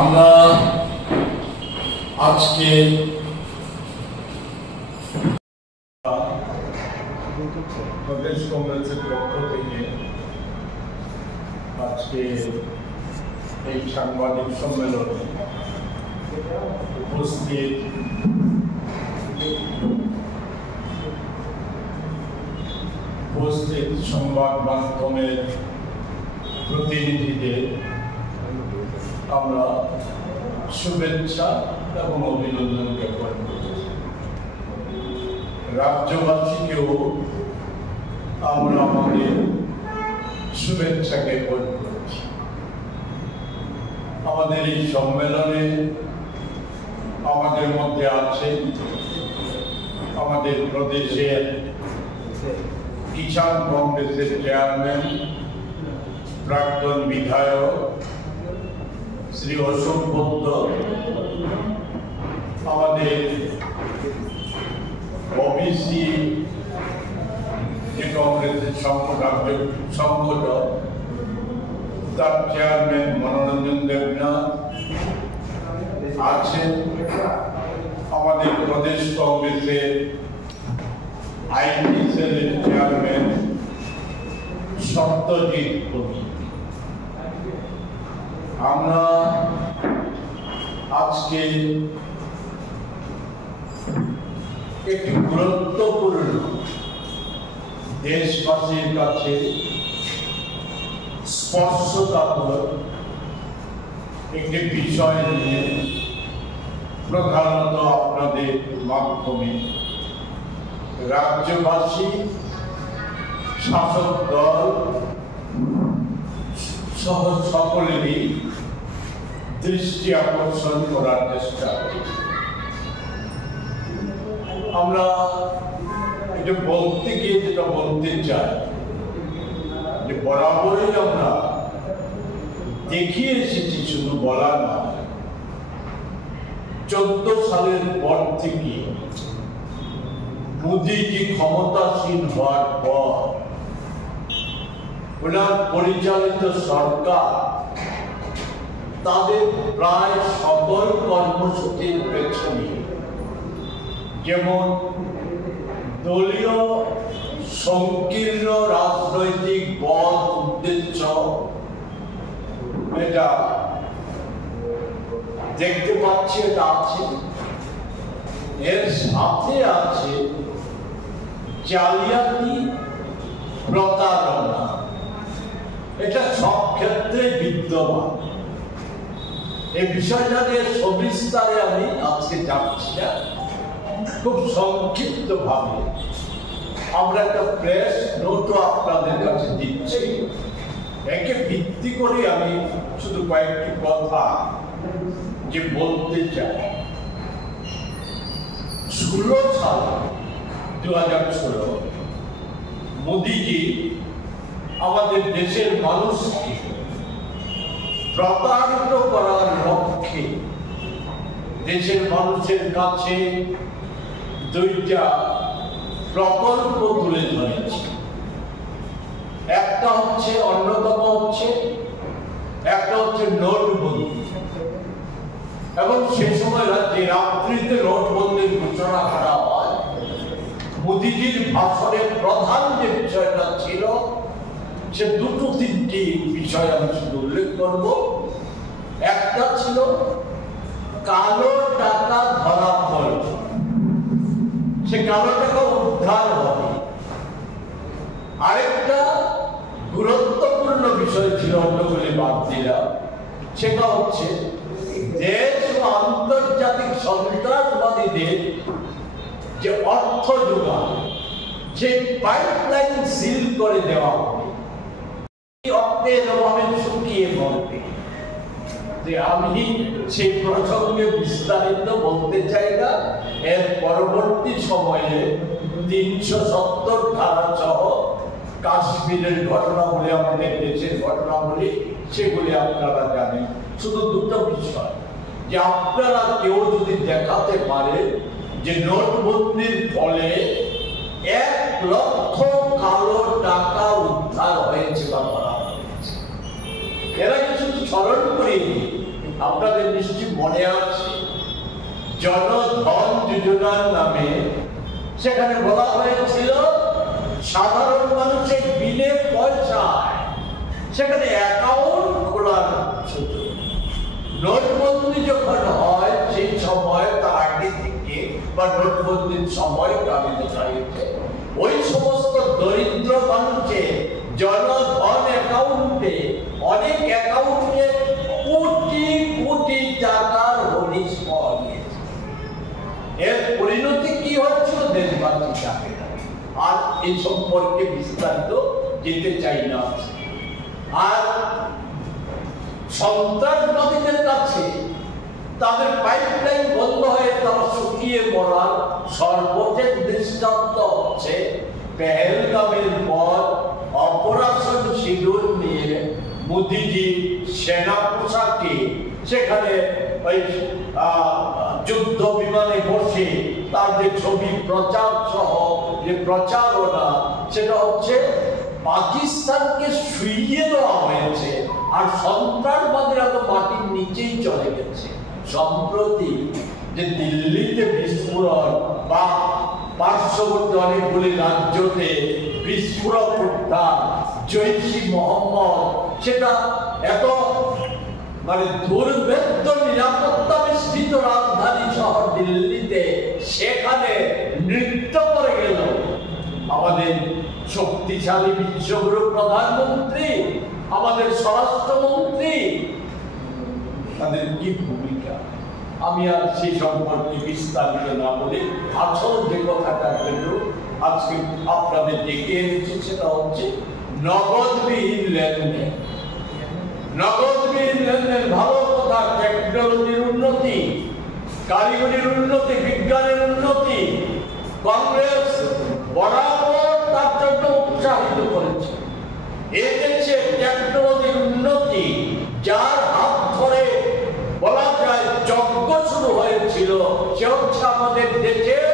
আমরা আজকে প্রদেশ কংগ্রেসের পক্ষ থেকে আজকে এই সাংবাদিক সম্মেলনে উপস্থিত সংবাদ মাধ্যমের প্রতিনিধিদের আমরা শুভেচ্ছা এবং অভিনন্দন জ্ঞাপন করছি। রাজ্যবাসীকেও আমরা আমাদের শুভেচ্ছা জ্ঞাপন করছি। আমাদের এই সম্মেলনে আমাদের মধ্যে আছেন আমাদের প্রদেশের কিষাণ কংগ্রেসের চেয়ারম্যান প্রাক্তন বিধায়ক শ্রী অশোক বৈদ্য, আমাদের ওবিসি যে কংগ্রেসের সংগঠক তার চেয়ারম্যান মনোরঞ্জন দেবনাথ আছেন, আমাদের প্রদেশ কংগ্রেসের আইটি সেলের চেয়ারম্যান সত্যজিৎ কবি। আমরা আজকে একটি গুরুত্বপূর্ণ দেশবাসীর কাছে স্পর্শকাতর একটি বিষয় নিয়ে প্রধানত আপনাদের মাধ্যমে রাজ্যবাসী, শাসক দল সহ সকলেরই দৃষ্টি আকর্ষণ করার চেষ্টা করি। আমরা এটা বলতে গিয়ে যেটা বলতে চাই যে বরাবরই আমরা দেখিয়ে এসেছি, শুধু বলা না, 14 সালের পর থেকে মোদীজি ক্ষমতাসীন হওয়ার পর ওনার পরিচালিত সরকার তাদের প্রায় সকল কর্মসূচির পেছনে, যেমন দলীয় সংকীর্ণ রাজনৈতিক পথ উদ্দেশ্য, এটা দেখতে পাচ্ছি, এটা আছে, এর সাথে আছে জালিয়াতি, প্রতারণা, এটা সব ক্ষেত্রে বিদ্যমান। এই বিষয়টা নিয়ে সবিস্তারে আমি আজকে যাচ্ছি না, খুব সংক্ষিপ্ত ভাবে আমরা একটা প্রেস নোটও আপনাদের কাছে দিচ্ছি। একে ভিত্তি করে আমি শুধু কয়েকটি কথা যে বলতে চাই। 16 সাল 2016 মোদীজি আমাদের দেশের মানুষকে প্রতারিত করার লক্ষ্যে দেশের মানুষের কাছে 2টা প্রকল্প তুলে ধরেছে। একটা হচ্ছে, অন্যতম হচ্ছে, একটা হচ্ছে নোটবন্দি, এবং সে সময় যে রাত্রিতে নোটবন্দির ঘোষণা করা হয়, মোদীজির ভাষণের প্রধান যে বিষয়টা ছিল, সে 2-3টি বিষয় আমি শুধু উল্লেখ করব। একটা ছিল কালো টাকা ধরা পড়বে, সে কালো টাকা উদ্ধার হবে। আরেকটা গুরুত্বপূর্ণ বিষয় ছিল, অন্যগুলি বাদ দিলাম, সেটা হচ্ছে দেশ ও আন্তর্জাতিক সন্ত্রাসবাদীদের যে অর্থ যোগান, যে পাইপলাইন সিল করে দেওয়া হবে, অর্থের অভাবে শুকিয়ে পড়বে। যে আমি সেই প্রসঙ্গে বিস্তারিত বলতে চাই না। এর পরবর্তী সময়ে 370 ধারা সহ কাশ্মীরের ঘটনাগুলি, আমাদের দেশের ঘটনাগুলি, সেগুলি আপনারা জানেন। শুধু 2টো বিষয়, যে আপনারা কেউ যদি দেখাতে পারে যে নোটবন্দির ফলে 1 লক্ষ কালো টাকা উদ্ধার হয়েছে বা করা হয়েছে, এরা কিছু স্মরণ করিয়ে আপনাদের নিশ্চয়ই মনে আছে জনধন যোজনার নামে সেখানে বলা হয়েছিল সাধারণ মানুষের বিনে পয়সায় সেখানে অ্যাকাউন্ট খোলার সুযোগ। নোটবন্দি যখন হয় সেই সময় তার আগে থেকে বা নোটবন্দির সময় কাবিতে চাইছে ওই সমস্ত দরিদ্র মানুষের জনধন অ্যাকাউন্টে অনেক অ্যাকাউন্টে কোটি কোটি টাকার হদিশ পাওয়া গিয়েছে। এর পরিণতি কি হচ্ছিল দেশবাসী জানে না, আর এই সম্পর্কে বিস্তারিত যেতে চাই না। আর সন্ত্রাসবাদীদের কাছে তাদের পাইপলাইন বন্ধ হয়ে তারা শুকিয়ে মরার সর্বশেষ দৃষ্টান্ত হচ্ছে পেহেলগামের পর অপারেশন সিঁদুর নিয়ে মোদিজি সেনা পোশাকে সেখানে ওই যুদ্ধ বিমানে বসে তার যে ছবি প্রচার সহ যে প্রচারণা সেটা হচ্ছে পাকিস্তানকে শুইয়ে দেওয়া হয়েছে আর সন্ত্রাসবাদীরা তো মাটির নিচেই চলে গেছে। সম্প্রতি যে দিল্লিতে বিস্ফোরণ বা পার্শ্ববর্তী অনেকগুলি রাজ্যতে বিস্ফোরক উদ্ধার জৈশি মোহাম্মদ সেটা এত মানে দুর্ভেদ্য নিরাপত্তা বিস্তৃত রাজধানী শহর দিল্লিতে সেখানে নৃত্য করে গেল আমাদের শক্তিশালী বিশ্বগুরু প্রধানমন্ত্রী, আমাদের স্বরাষ্ট্রমন্ত্রী। তাদের কি ভূমিকা আমি আর সেই সম্পর্কে বিস্তারিত না বলে আসল যে কথাটার জন্য আজকে আপনাদের ডেকে এনেছি সেটা হচ্ছে নগদবিহীন লেনদেন। নগদবিহীন লেনদেন ভালো কথা, টেকনোলজির উন্নতি, কারিগরির উন্নতি, বিজ্ঞানের উন্নতি কংগ্রেস বরাবর তার জন্য উৎসাহিত করেছে। এদেশে টেকনোলজির উন্নতি যার হাত ধরে বলা যায় যজ্ঞ শুরু হয়েছিল সে হচ্ছে আমাদের দেশের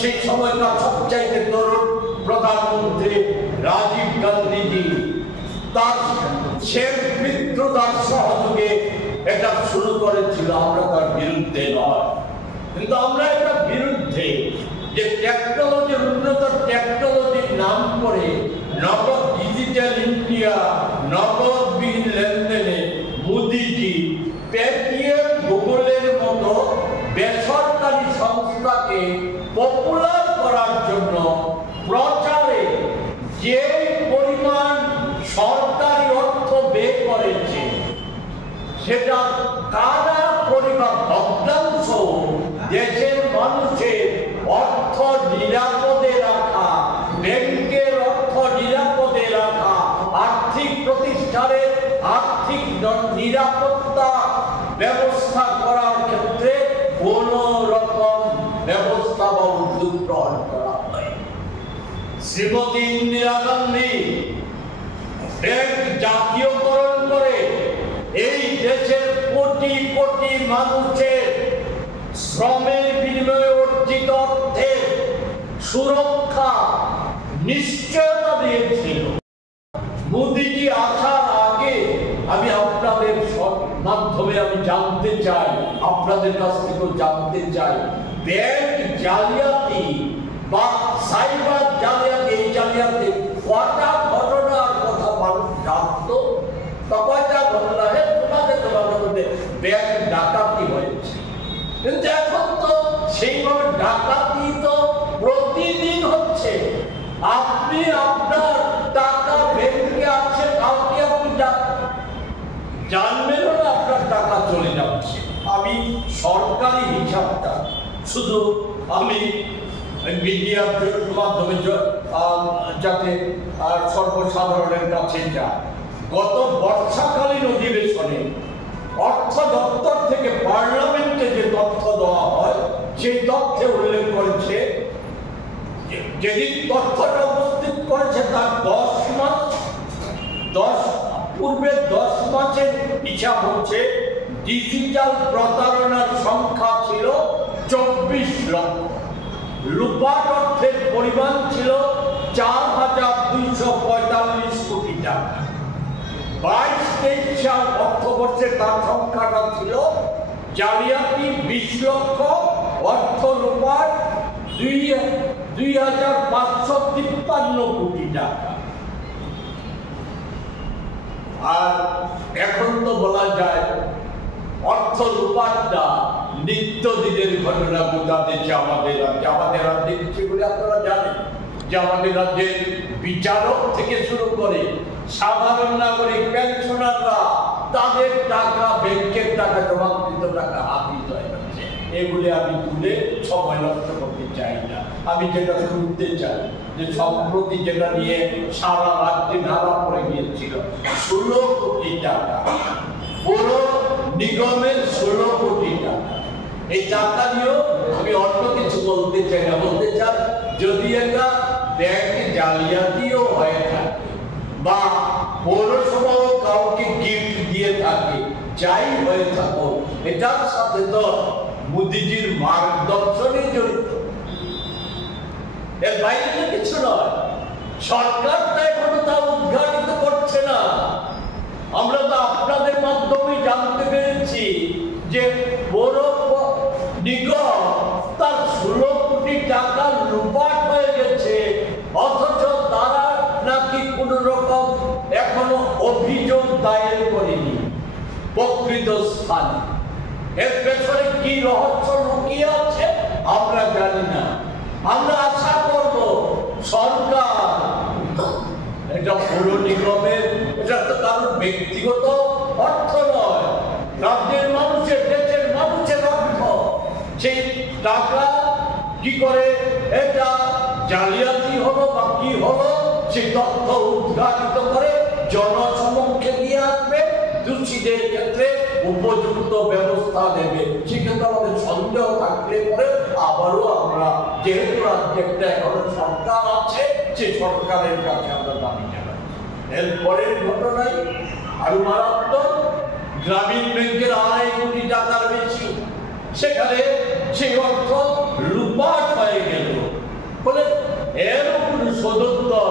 সেই সময়কার সবচাইতে তরুণ প্রধানমন্ত্রী রাজীব গান্ধীজি। তার শেষ মিত্রতার সহযোগে এটা শুরু করেছিল। আমরা তার বিরুদ্ধে নয়, কিন্তু আমরা এটা বিরুদ্ধে যে টেকনোলজির উন্নত টেকনোলজির নাম করে নগদ ডিজিটাল ইন্ডিয়া নগদবিহীন লেনদেনে মোদিজি পেটিএম গুগলের মতো বেসরকারি সংস্থাকে পপুলার করার জন্য প্রচারে যে পরিমাণ সরকারি অর্থ ব্যয় করেছে সেটা কারা পরিমাণ ভগ্নাংশ দেশের মানুষের অর্থ নিরাপদে রাখা, ব্যাংকের অর্থ নিরাপদে রাখা, আর্থিক প্রতিষ্ঠানের আর্থিক নিরাপত্তা ব্যবস্থা করার ক্ষেত্রে কোন রকম ব্যবস্থা বা উদ্যোগ গ্রহণ করা হয়। শ্রীমতী ইন্দিরা গান্ধী ব্যাংক জাতীয়করণ করে এই দেশের কোটি কোটি মানুষের শ্রমের বিনিময়ে অর্জিত অর্থের সুরক্ষা নিশ্চয়তা দিয়েছিল। মোদিজি আসার আগে আমি আপনাদের মাধ্যমে আমি জানতে চাই, আপনাদের কাছ থেকেও জানতে চাই, ব্যাংক জালিয়াতি বা সাইবার জালিয়াতি, এই জালিয়াতি কটা ঘটনার কথা মানুষ জানতো, কয়টা ঘটনা তোমাদের মধ্যে ব্যাংক ডাকাতি হয়েছে। কিন্তু এখন তো সেইভাবে ডাকাতি তো প্রতিদিন হচ্ছে। আপনি আপনার টাকা ব্যাংকে আছে, কাউকে আপনি জানবেন না আপনার টাকা চলে যাচ্ছে। আমি সরকারি হিসাবটা শুধু আমি মিডিয়ার মাধ্যমে যাতে সর্বসাধারণের কাছে যায়। গত বর্ষাকালীন অধিবেশনে অর্থ দপ্তর থেকে পার্লামেন্টে যে তথ্য দেওয়া হয় সেই তথ্যে উল্লেখ করেছে যেদিন তথ্যটা উপস্থিত করেছে তার 10 মাসের হিসাব হচ্ছে ডিজিটাল প্রতারণার সংখ্যা ছিল 24 লক্ষ, লুপাট অর্থের পরিমাণ ছিল 4245 কোটি টাকা। 22 22-23 সাল অর্থবর্ষে তার সংখ্যাটা ছিল জালিয়াতি 20 লক্ষ, অর্থ লোপাট 2,553 কোটি টাকা। আর এখন তো বলা যায় অর্থ লোপাটটা নিত্যদিনের ঘটনা গোটা দেশে আমাদের রাজ্যে সেগুলি আপনারা জানেন যে আমাদের রাজ্যের বিচারক থেকে শুরু করে সাধারণ নাগরিক, পেনশনাররা তাদের টাকা, ব্যাংকের টাকা, জমাকৃত টাকা হাতিয়ে হয়ে যাচ্ছে। এগুলি আমি তুলে সময় নষ্ট করতে চাই না। আমি যেটা শুনতে চাই যে সম্প্রতি যেটা নিয়ে সারা রাজ্যে ধারা পড়ে গিয়েছিল 16 কোটি টাকা, পুরো নিগমের 16 কোটি টাকা। এই টাকা নিয়েও আমি অন্য কিছু বলতে চাই না। বলতে চাই যদি একটা ব্যাংক জালিয়াতিও হয়ে থাকে বা পৌরসভাও কাউকে গিফট দিয়ে থাকে, যাই হয়ে থাকুক, এটার সাথে তো মোদিজির মার্গদর্শনে জড়িত, এর বাইরে তো কিছু নয়। সরকার তো এখনো তা উদ্ঘাটিত করছে না। আমরা তো আপনাদের মাধ্যমে জানতে পেরেছি যে পৌর নিগম তার 16 কোটি টাকা লুপাট হয়ে গেছে, অথচ তারা নাকি কোন রকম এখনো অভিযোগ দায়ের করেনি প্রকৃত স্থানে। এর পেছনে কি রহস্য লুকিয়ে আছে আমরা জানি না। আমরা আশা করব সরকার, এটা পৌর নিগমের, এটা তো কারোর ব্যক্তিগত অর্থ নয়, রাজ্যের মানুষের, দেশের মানুষের অর্থ। সেই টাকা কি করে এটা জালিয়াতি হলো বা কি হলো সেই তথ্য উদ্ঘাটিত করে জনসমক্ষে নিয়ে আসবে, দোষীদের ক্ষেত্রে উপযুক্ত ব্যবস্থা নেবে। সেক্ষেত্রে আমাদের সন্দেহ থাকলে পরে আবারও আমরা, যেহেতু রাজ্যে একটা এখনো সরকার আছে, সে সরকারের কাছে আমরা দাবি জানাই। এরপরের ঘটনায় আরো মারাত্মক, গ্রামীণ ব্যাংকের 2.5 কোটি টাকার বেশি, সেখানে সেই অর্থ লুপাট হয়ে গেল বলে এর কোনো সদুত্তর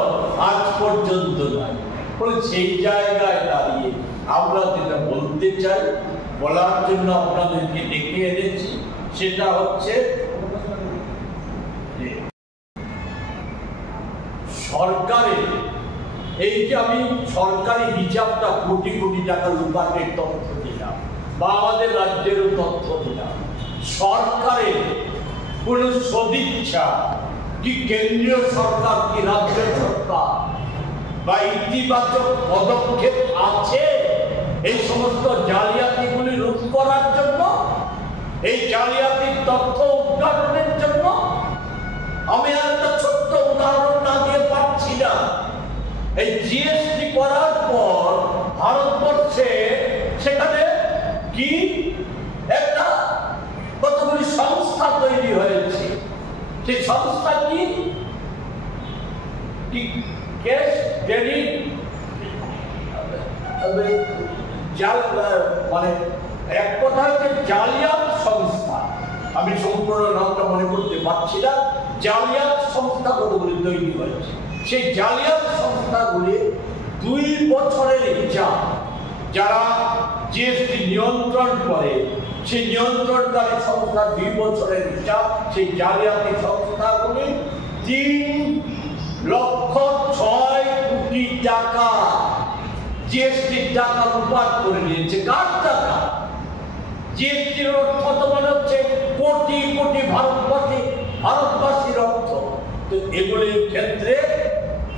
আজ পর্যন্ত নাই। বলে সেই জায়গায় দাঁড়িয়ে আমরা যেটা বলতে চাই, বলার জন্য আপনাদেরকে ডেকে এনেছি, সেটা হচ্ছে সরকারের এই যে আমি সরকারি হিসাবটা কোটি কোটি টাকা লুপাটের তথ্য দিলাম বা আমাদের রাজ্যেরও তথ্য দিলাম, সরকারের কোন সদিচ্ছা কি কেন্দ্রীয় সরকার কি রাজ্য সরকার বা ইতিবাচক পদক্ষেপ আছে এই সমস্ত জালিয়াতিগুলি রোধ করার জন্য, এই জালিয়াতির তথ্য উদ্ঘাটনের জন্য? আমি একটা ছোট্ট উদাহরণ না দিয়ে পারছি না। এই জিএসটি করার পর ভারতবর্ষে সেখানে কি একটা কতগুলি সংস্থা তৈরি হয়েছে। সেই সংস্থা কি ক্যাশ ক্রেডিট মানে এক কথা হচ্ছে জালিয়াত সংস্থা। আমি সম্পূর্ণ নামটা মনে করতে পারছি না। জালিয়াত সংস্থা কতগুলি তৈরি হয়েছে। সেই জালিয়াত সংস্থাগুলি 2 বছরের হিসাব, যারা জিএসটি নিয়ন্ত্রণ করে সেই নিয়ন্ত্রণকারী সংস্থা 2 বছরের হিসাব, সেই জালিয়াতি সংস্থাগুলি 3,06,00,000 কোটি টাকা জিএসটির টাকা লুপাট করে নিয়েছে। কার টাকা? জিএসটির অর্থ তো মনে হচ্ছে কোটি কোটি ভারতবাসীর অর্থ। তো এগুলির ক্ষেত্রে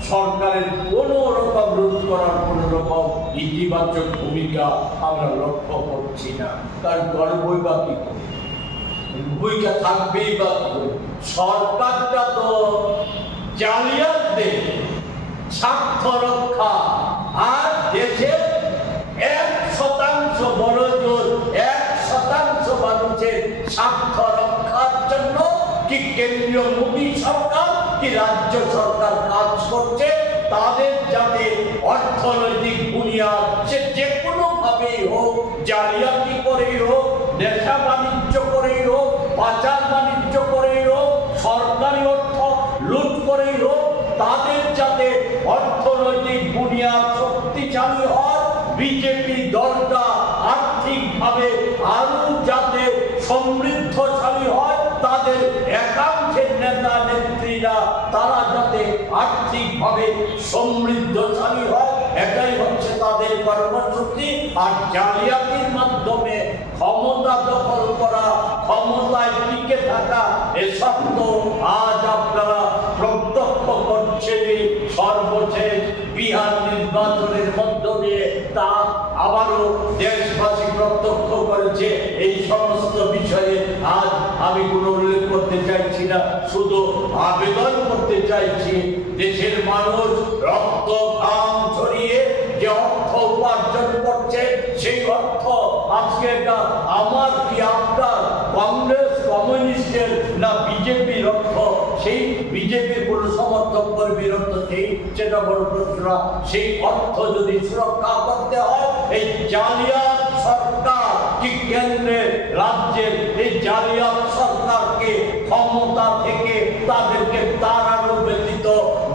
সরকারের কোন রকম রোধ করার কোন রকম ইতিবাচক ভূমিকা আমরা লক্ষ্য করছি না। কারণ গর্বই বা কি করে, ভূমিকা থাকবেই বা কি করে? সরকারটা তো জালিয়াতদের স্বার্থ রক্ষা আর দেশের 1% বড় জোর 1% মানুষের স্বার্থ রক্ষার জন্য কি কেন্দ্রীয় মোদী সরকার কি রাজ্য সরকার কাজ করছে, তাদের যাতে অর্থনৈতিক বুনিয়াদ সে যে কোনো ভাবেই হোক, জালিয়াতি করেই হোক, নেশা বাণিজ্য করেই হোক, পাচার বাণিজ্য করেই হোক, সরকারি অর্থ লুট করেই হোক, তাদের যাতে অর্থনৈতিক বুনিয়াদ শক্তিশালী হয়, বিজেপি দলটা আর্থিকভাবে আরো যাতে সমৃদ্ধশালী হয়, তাদের একাংশের নেতা নেত্রীরা তারা যাতে আর্থিকভাবে সমৃদ্ধশালী হয়, এটাই হচ্ছে তাদের কর্মসূচি। আর জালিয়াতির মাধ্যমে ক্ষমতা দখল করা, ক্ষমতায় টিকে থাকা, এসব তো আজ আপনারা প্রত্যক্ষ করছেনই। সর্বশেষ বিহার নির্বাচনের মধ্য দিয়ে তা আবারও দেশবাসী প্রত্যক্ষ করেছে। এই সমস্ত বিষয়ে আজ আমি কোনো উল্লেখ করতে চাইছি না, শুধু আবেদন করতে চাইছি দেশের মানুষ রক্ত ঘাম ঝরিয়ে যে অর্থ উপার্জন করছে, সেই অর্থ আজকে এটা আমার কি আপনার, কংগ্রেস কমিউনিস্টের না বিজেপির অর্থ? সেই বিজেপির কোন সমর্থক কর্মীর অর্থ সেই, সেটা বড় প্রশ্ন। সেই অর্থ যদি সুরক্ষা করতে হয়, এই জালিয়াত সরকার কি কেন্দ্রে রাজ্যের এই জালিয়াত সরকারকে ক্ষমতা থেকে তাদেরকে তাড়ানো ব্যতীত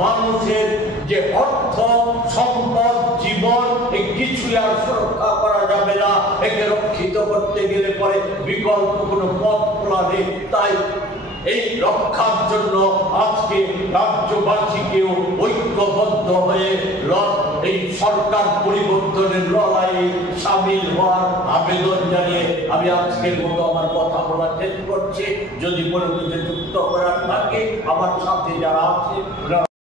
মানুষের যে অর্থ সম্পদ জীবন এই কিছুই আর সুরক্ষা করা যাবে না। একে রক্ষিত করতে গেলে পরে বিকল্প কোনো পথ খোলা নেই। তাই এই রক্ষার জন্য আজকে রাজ্যবাসীকেও ঐক্যবদ্ধ হয়ে এই সরকার পরিবর্তনের লড়াইয়ে সামিল হওয়ার আবেদন জানিয়ে আমি আজকের মতো আমার কথা বলা শেষ করছি। যদি কোনো কিছু যুক্ত করার থাকে আমার সাথে যারা আছে